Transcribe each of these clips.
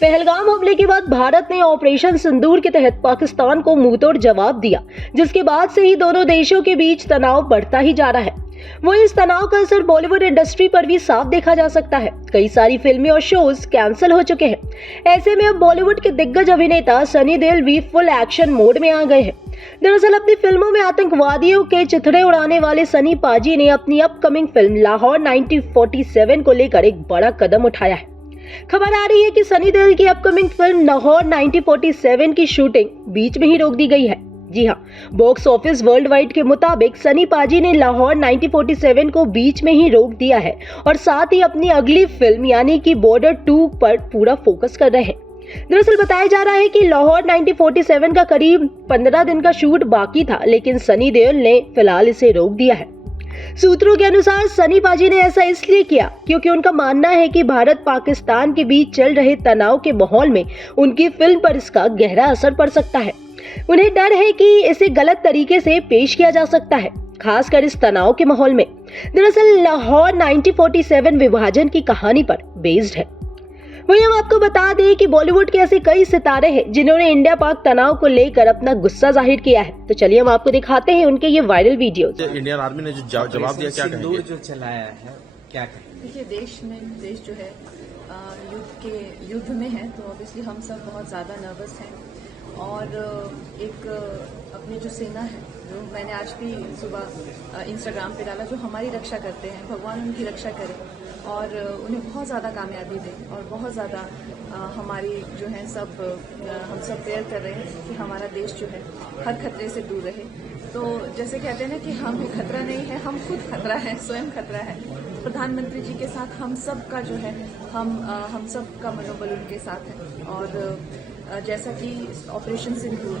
पहलगाम हमले के बाद भारत ने ऑपरेशन सिंदूर के तहत पाकिस्तान को मुंहतोड़ जवाब दिया, जिसके बाद से ही दोनों देशों के बीच तनाव बढ़ता ही जा रहा है। वहीं इस तनाव का असर बॉलीवुड इंडस्ट्री पर भी साफ देखा जा सकता है। कई सारी फिल्में और शोज कैंसिल हो चुके हैं। ऐसे में अब बॉलीवुड के दिग्गज अभिनेता सनी देओल भी फुल एक्शन मोड में आ गए हैं। दरअसल अपनी फिल्मों में आतंकवादियों के चिथड़े उड़ाने वाले सनी पाजी ने अपनी अपकमिंग फिल्म लाहौर 1947 को लेकर एक बड़ा कदम उठाया है। खबर आ रही है कि सनी देओल की अपकमिंग फिल्म लाहौर 1947 की शूटिंग बीच में ही रोक दी गई है। जी हाँ, बॉक्स ऑफिस वर्ल्ड वाइड के मुताबिक सनी पाजी ने लाहौर 1947 को बीच में ही रोक दिया है और साथ ही अपनी अगली फिल्म यानी कि बॉर्डर 2 पर पूरा फोकस कर रहे हैं। दरअसल बताया जा रहा है कि लाहौर 1947 का करीब 15 दिन का शूट बाकी था, लेकिन सनी देओल ने फिलहाल इसे रोक दिया है। सूत्रों के अनुसार सनी पाजी ने ऐसा इसलिए किया क्योंकि उनका मानना है कि भारत पाकिस्तान के बीच चल रहे तनाव के माहौल में उनकी फिल्म पर इसका गहरा असर पड़ सकता है। उन्हें डर है कि इसे गलत तरीके से पेश किया जा सकता है, खासकर इस तनाव के माहौल में। दरअसल लाहौर 1947 विभाजन की कहानी पर बेस्ड है। वहीं हम आपको बता दें कि बॉलीवुड के ऐसे कई सितारे हैं जिन्होंने इंडिया पाक तनाव को लेकर अपना गुस्सा जाहिर किया है। तो चलिए हम आपको दिखाते हैं उनके ये वायरल वीडियो। इंडियन आर्मी ने जो जवाब दिया, क्या कहेंगे? जो चलाया है, क्या कहेंगे? देखिए, देश जो है युद्ध में है, तो ऑब्वियसली हम सब बहुत ज़्यादा नर्वस हैं। और एक अपनी जो सेना है, जो मैंने आज भी सुबह इंस्टाग्राम पे डाला, जो हमारी रक्षा करते हैं, भगवान उनकी रक्षा करे और उन्हें बहुत ज़्यादा कामयाबी दे और बहुत ज़्यादा हमारी जो है हम सब प्रेयर कर रहे हैं कि हमारा देश जो है हर खतरे से दूर रहे। तो जैसे कहते हैं ना कि हमें खतरा नहीं है, हम खुद खतरा है, स्वयं खतरा है। तो प्रधानमंत्री जी के साथ हम सब का जो है हम सब का मनोबल उनके साथ है। और जैसा कि ऑपरेशन सिंदूर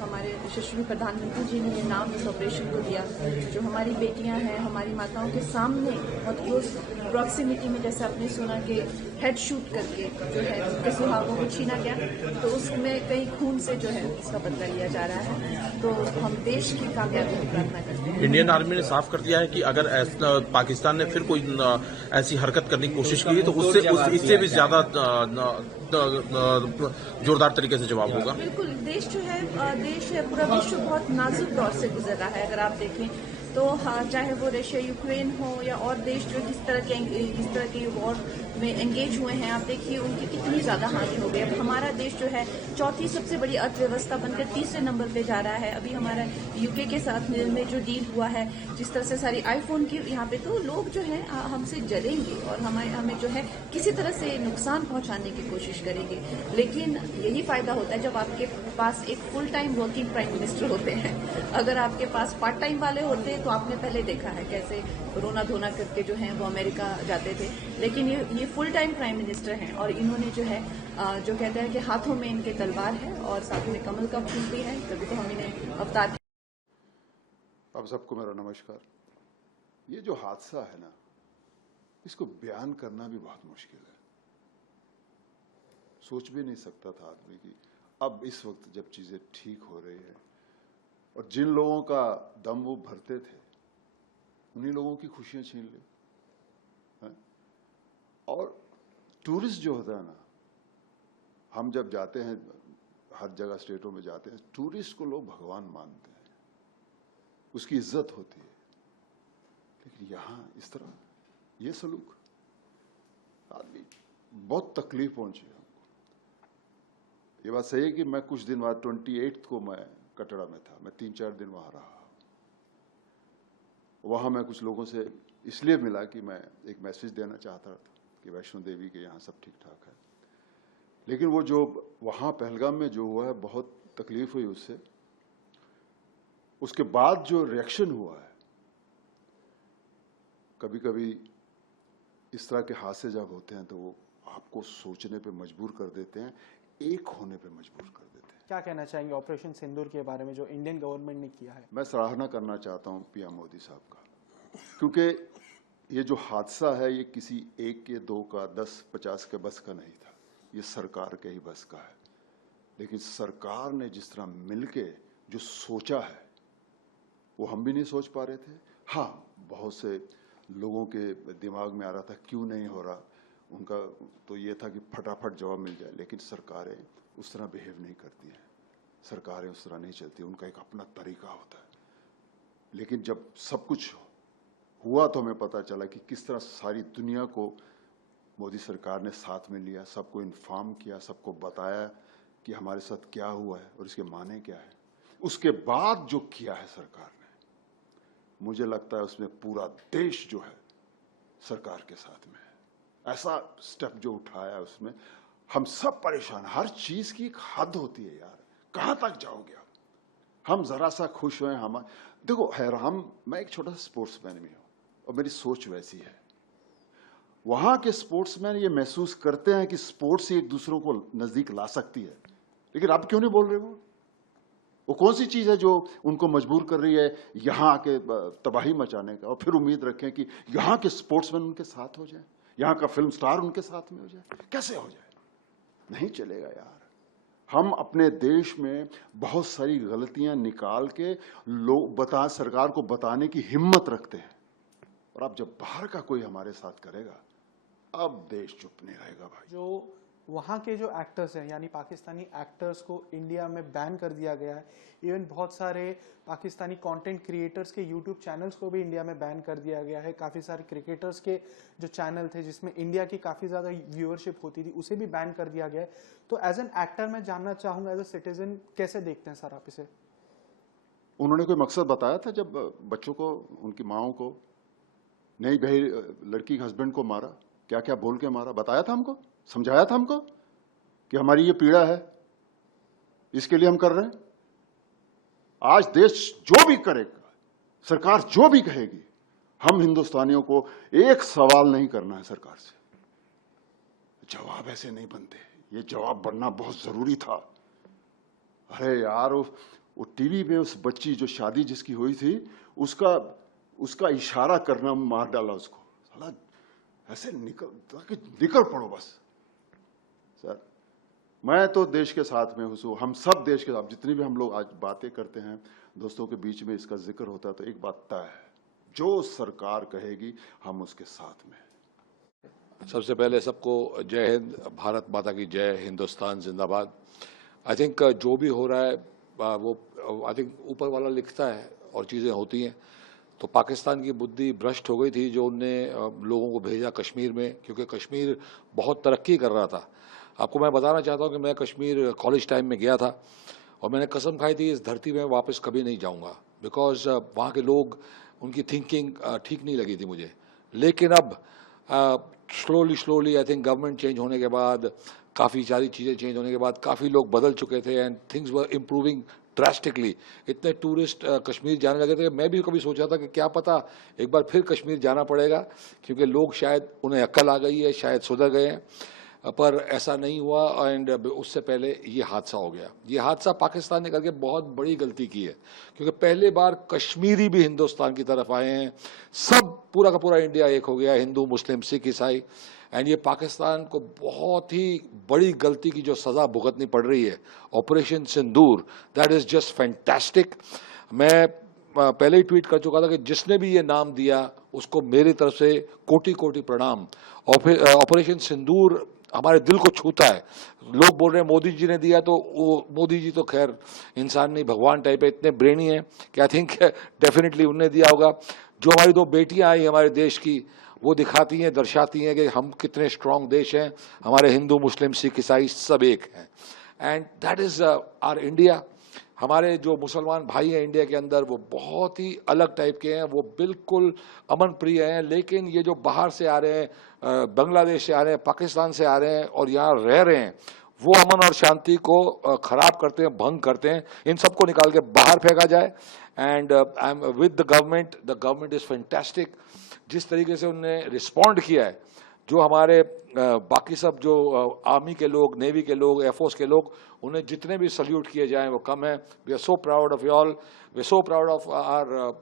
हमारे यशस्वी प्रधानमंत्री जी ने ये नाम इस ऑपरेशन को दिया, जो हमारी बेटियां हैं, हमारी माताओं के सामने बहुत क्लोज प्रॉक्सिमिटी में, जैसे आपने सुना कि हेड शूट करके जो है उनके सुहागों को छीना गया, तो उसमें कई खून से जो है उसका बदला लिया जा रहा है। तो हम देश की कामयाबी की प्रार्थना करते हैं। इंडियन आर्मी ने साफ कर दिया है कि अगर पाकिस्तान ने फिर कोई ऐसी हरकत करने की कोशिश की तो इससे भी ज्यादा जोरदार तरीके से जवाब होगा। बिल्कुल, देश है पूरा विश्व बहुत नाजुक दौर से गुजर रहा है। अगर आप देखें तो चाहे वो रशिया यूक्रेन हो या और देश जो इस तरह के वॉर में एंगेज हुए हैं, आप देखिए उनकी कितनी ज्यादा हानि हो गई। अब हमारा देश जो है चौथी सबसे बड़ी अर्थव्यवस्था बनकर तीसरे नंबर पे जा रहा है। अभी हमारा यूके के साथ में जो डील हुआ है, जिस तरह से सारी आईफोन की यहाँ पे, तो लोग जो है हमसे जलेंगे और हमें जो है किसी तरह से नुकसान पहुंचाने की कोशिश करेंगे। लेकिन यही फायदा होता है जब आपके पास एक full time working prime minister होते हैं। अगर आपके पास पार्ट टाइम वाले होते हैं तो आपने पहले देखा है कैसे रोना धोना करके जो है वो अमेरिका जाते थे। लेकिन ये फुल टाइम प्राइम मिनिस्टर हैं और इन्होंने जो है जो कहते हैं कि हाथों में इनके तलवार है और साथ में कमल का फूल भी है, तभी तो हम इन्हें अवतार। आप सबको मेरा नमस्कार। ये जो हादसा है ना, इसको बयान करना भी बहुत मुश्किल है। सोच भी नहीं सकता था आदमी कि अब इस वक्त जब चीजें ठीक हो रही है और जिन लोगों का दम वो भरते थे, उन्हीं लोगों की खुशियां छीन ली। और टूरिस्ट जो होता है ना, हम जब जाते हैं हर जगह स्टेटों में जाते हैं, टूरिस्ट को लोग भगवान मानते हैं, उसकी इज्जत होती है। लेकिन यहां इस तरह ये सलूक, आदमी बहुत तकलीफ पहुंची हमको। ये बात सही है कि मैं कुछ दिन बाद 28 को मैं कटरा में था, मैं 3-4 दिन वहां रहा। वहां मैं कुछ लोगों से इसलिए मिला कि मैं एक मैसेज देना चाहता था कि वैष्णो देवी के यहाँ सब ठीक ठाक है। लेकिन वो जो वहां पहलगाम में जो हुआ है, बहुत तकलीफ हुई उससे। उसके बाद जो रिएक्शन हुआ है, कभी कभी इस तरह के हादसे जब होते हैं तो वो आपको सोचने पे मजबूर कर देते हैं, एक होने पे मजबूर कर देते हैं। क्या कहना चाहेंगे ऑपरेशन सिंदूर के बारे में जो इंडियन गवर्नमेंट ने किया है? मैं सराहना करना चाहता हूं पीएम मोदी साहब का, क्योंकि ये जो हादसा है ये किसी एक के, दो का, 10-50 के बस का नहीं था, ये सरकार के ही बस का है। लेकिन सरकार ने जिस तरह मिलके जो सोचा है वो हम भी नहीं सोच पा रहे थे। हाँ, बहुत से लोगों के दिमाग में आ रहा था क्यों नहीं हो रहा, उनका तो ये था कि फटाफट जवाब मिल जाए, लेकिन सरकारें उस तरह बिहेव नहीं करती हैं, सरकारें उस तरह नहीं चलती, उनका एक अपना तरीका होता है। लेकिन जब सब कुछ हुआ तो हमें पता चला कि किस तरह सारी दुनिया को मोदी सरकार ने साथ में लिया, सबको इन्फॉर्म किया, सबको बताया कि हमारे साथ क्या हुआ है और इसके माने क्या है। उसके बाद जो किया है सरकार ने, मुझे लगता है उसमें पूरा देश जो है सरकार के साथ में है। ऐसा स्टेप जो उठाया उसमें हम सब परेशान। हर चीज की एक हद होती है यार, कहां तक जाओगे आप? हम जरा सा खुश हुए हम देखो हैरान, मैं एक छोटा सा स्पोर्ट्समैन भी हूं और मेरी सोच वैसी है। वहां के स्पोर्ट्समैन ये महसूस करते हैं कि स्पोर्ट्स से एक दूसरों को नजदीक ला सकती है, लेकिन आप क्यों नहीं बोल रहे? वो कौन सी चीज है जो उनको मजबूर कर रही है यहां आके तबाही मचाने का, और फिर उम्मीद रखें कि यहां के स्पोर्ट्समैन उनके साथ हो जाए, यहां का फिल्म स्टार उनके साथ में हो जाए? कैसे हो जाए? नहीं चलेगा यार। हम अपने देश में बहुत सारी गलतियां निकाल के लोग सरकार को बताने की हिम्मत रखते हैं, और अब जब बाहर का कोई हमारे साथ करेगा, अब देश चुप नहीं रहेगा भाई। जो वहाँ के जो एक्टर्स हैं, यानी पाकिस्तानी एक्टर्स को इंडिया में बैन कर दिया गया है। इवन बहुत सारे पाकिस्तानी कंटेंट क्रिएटर्स के यूट्यूब चैनल्स को भी इंडिया में बैन कर दिया गया है। काफ़ी सारे क्रिकेटर्स के जो चैनल थे जिसमें इंडिया की काफ़ी ज़्यादा व्यूअरशिप होती थी, उसे भी बैन कर दिया गया है। तो एज एन एक्टर मैं जानना चाहूँगा, एज ए सिटीजन कैसे देखते हैं सर आप इसे? उन्होंने कोई मकसद बताया था जब बच्चों को, उनकी माओं को, नई भाई लड़की के हस्बैंड को मारा? क्या क्या बोल के मारा? बताया था हमको, समझाया था हमको कि हमारी ये पीड़ा है, इसके लिए हम कर रहे हैं। आज देश जो भी करेगा, सरकार जो भी कहेगी, हम हिंदुस्तानियों को एक सवाल नहीं करना है सरकार से। जवाब ऐसे नहीं बनते, ये जवाब बनना बहुत जरूरी था। अरे यार, वो टीवी पे उस बच्ची जो शादी जिसकी हुई थी, उसका इशारा करना मार डाला उसको। साला ऐसे निकल पड़ो बस। सर, मैं तो देश के साथ में हूँ, हम सब देश के साथ, जितनी भी हम लोग आज बातें करते हैं दोस्तों के बीच में, इसका जिक्र होता है तो एक बात तय है, जो सरकार कहेगी हम उसके साथ में। सबसे पहले सबको जय हिंद, भारत माता की जय, हिंदुस्तान जिंदाबाद। आई थिंक जो भी हो रहा है वो आई थिंक ऊपर वाला लिखता है और चीज़ें होती हैं। तो पाकिस्तान की बुद्धि भ्रष्ट हो गई थी जो उनने लोगों को भेजा कश्मीर में, क्योंकि कश्मीर बहुत तरक्की कर रहा था। आपको मैं बताना चाहता हूँ कि मैं कश्मीर कॉलेज टाइम में गया था और मैंने कसम खाई थी इस धरती में वापस कभी नहीं जाऊँगा, बिकॉज वहाँ के लोग, उनकी थिंकिंग ठीक नहीं लगी थी मुझे। लेकिन अब slowly I think government change होने के बाद, काफ़ी सारी चीज़ें चेंज होने के बाद काफ़ी लोग बदल चुके थे and things were improving drastically. इतने टूरिस्ट कश्मीर जाने लगे थे, मैं भी कभी सोचा था कि क्या पता एक बार फिर कश्मीर जाना पड़ेगा, क्योंकि लोग शायद उन्हें अक्ल आ गई है, शायद सुधर गए हैं, पर ऐसा नहीं हुआ। एंड उससे पहले ये हादसा हो गया। ये हादसा पाकिस्तान ने करके बहुत बड़ी गलती की है, क्योंकि पहले बार कश्मीरी भी हिंदुस्तान की तरफ आए हैं। सब पूरा का पूरा इंडिया एक हो गया, हिंदू मुस्लिम सिख ईसाई। एंड ये पाकिस्तान को बहुत ही बड़ी गलती की जो सज़ा भुगतनी पड़ रही है, operation Sindoor, that is just fantastic. मैं पहले ही ट्वीट कर चुका था कि जिसने भी ये नाम दिया उसको मेरी तरफ से कोटि कोटि प्रणाम। ऑपरेशन सिंदूर हमारे दिल को छूता है। लोग बोल रहे हैं मोदी जी ने दिया, तो वो मोदी जी तो खैर इंसान नहीं भगवान टाइप है, इतने ब्रेनी हैं कि आई थिंक डेफिनेटली उनने दिया होगा। जो हमारी दो बेटियां आई हमारे देश की, वो दिखाती हैं, दर्शाती हैं कि हम कितने स्ट्रांग देश हैं। हमारे हिंदू मुस्लिम सिख ईसाई सब एक हैं, and that is our India. हमारे जो मुसलमान भाई हैं इंडिया के अंदर, वो बहुत ही अलग टाइप के हैं, वो बिल्कुल अमन प्रिय हैं। लेकिन ये जो बाहर से आ रहे हैं, बांग्लादेश से आ रहे हैं, पाकिस्तान से आ रहे हैं और यहाँ रह रहे हैं, वो अमन और शांति को खराब करते हैं, भंग करते हैं। इन सबको निकाल के बाहर फेंका जाए। And I am with the government is fantastic. जिस तरीके से उन्होंने रिस्पॉन्ड किया है, जो हमारे बाकी सब जो आर्मी के लोग, नेवी के लोग, एयरफोर्स के लोग, उन्हें जितने भी सल्यूट किए जाएं वो कम है। We are so proud of you all, we are so proud of our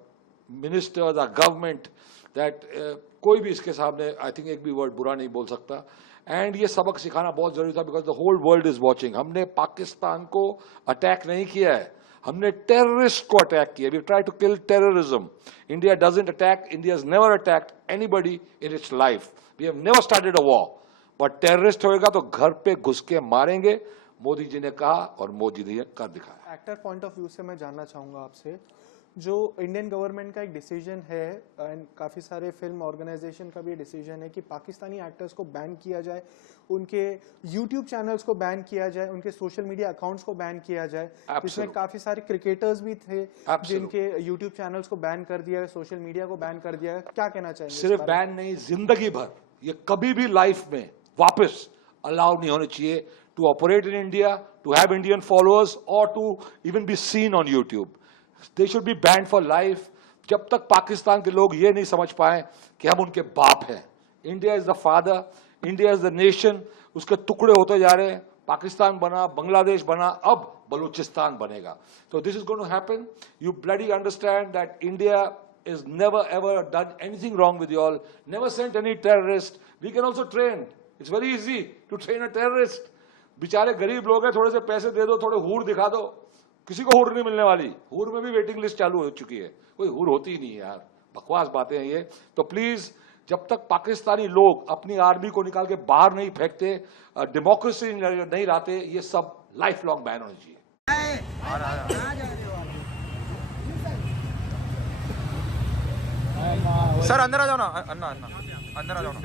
ministers, our government, that कोई भी इसके सामने आई थिंक एक भी वर्ड बुरा नहीं बोल सकता। एंड ये सबक सिखाना बहुत जरूरी था, because the whole world is watching. हमने पाकिस्तान को अटैक नहीं किया है, हमने टेररिस्ट को अटैक किया। We try to kill terrorism. India doesn't attack, India has never attacked anybody in its life. We have never started a war. पर terrorist होएगा तो घर पे घुस के मारेंगे, मोदी जी ने कहा और मोदी जी ने कर दिखाया। एक्टर पॉइंट ऑफ व्यू से मैं जानना चाहूँगा आपसे, जो इंडियन गवर्नमेंट का एक डिसीजन है एंड काफ़ी सारे फिल्म ऑर्गेनाइजेशन का भी डिसीजन है कि पाकिस्तानी एक्टर्स को बैन किया जाए, उनके यूट्यूब चैनल्स को बैन किया जाए, उनके सोशल मीडिया अकाउंट्स को बैन किया जाए, जिसमें काफ़ी सारे क्रिकेटर्स भी थे जिनके यूट्यूब चैनल्स को बैन कर दिया है, सोशल मीडिया को बैन कर दिया है, क्या कहना चाहेंगे? सिर्फ बैन नहीं, जिंदगी भर ये कभी भी लाइफ में वापस अलाउ नहीं होने चाहिए to operate in India, to have Indian followers और to even be seen on YouTube. They should be banned for life. जब तक पाकिस्तान के लोग ये नहीं समझ पाए कि हम उनके बाप हैं, India is the father, India is the nation, उसके टुकड़े होते जा रहे हैं, पाकिस्तान बना, बांग्लादेश बना, अब बलूचिस्तान बनेगा। तो this is going to happen. You bloody understand that India is never ever done anything wrong with you all, never sent any terrorist. We can also train. It's very easy to train a terrorist. बेचारे गरीब लोग हैं, थोड़े से पैसे दे दो, थोड़े हूर दिखा दो, किसी को हूर नहीं मिलने वाली। हूर में भी वेटिंग लिस्ट चालू हो चुकी है, कोई हूर होती ही नहीं है यार, बकवास बातें हैं ये। तो प्लीज, जब तक पाकिस्तानी लोग अपनी आर्मी को निकाल के बाहर नहीं फेंकते, डेमोक्रेसी नहीं लाते, ये सब लाइफ लॉन्ग बैन होना चाहिए। सर अंदर आ जाओ ना, अन्ना अन्ना अंदर आ जाओ ना।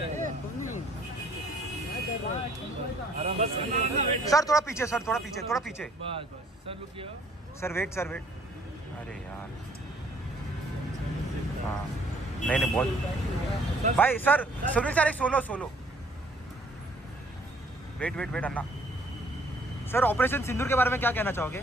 सर थोड़ा पीछे, सर थोड़ा पीछे, थोड़ा पीछे। Sir wait, sir wait. अरे यार, हाँ नहीं नहीं बहुत भाई। सर सुनील सर, एक solo solo. Wait wait wait अन्ना। सर ऑपरेशन सिंदूर के बारे में क्या कहना चाहोगे?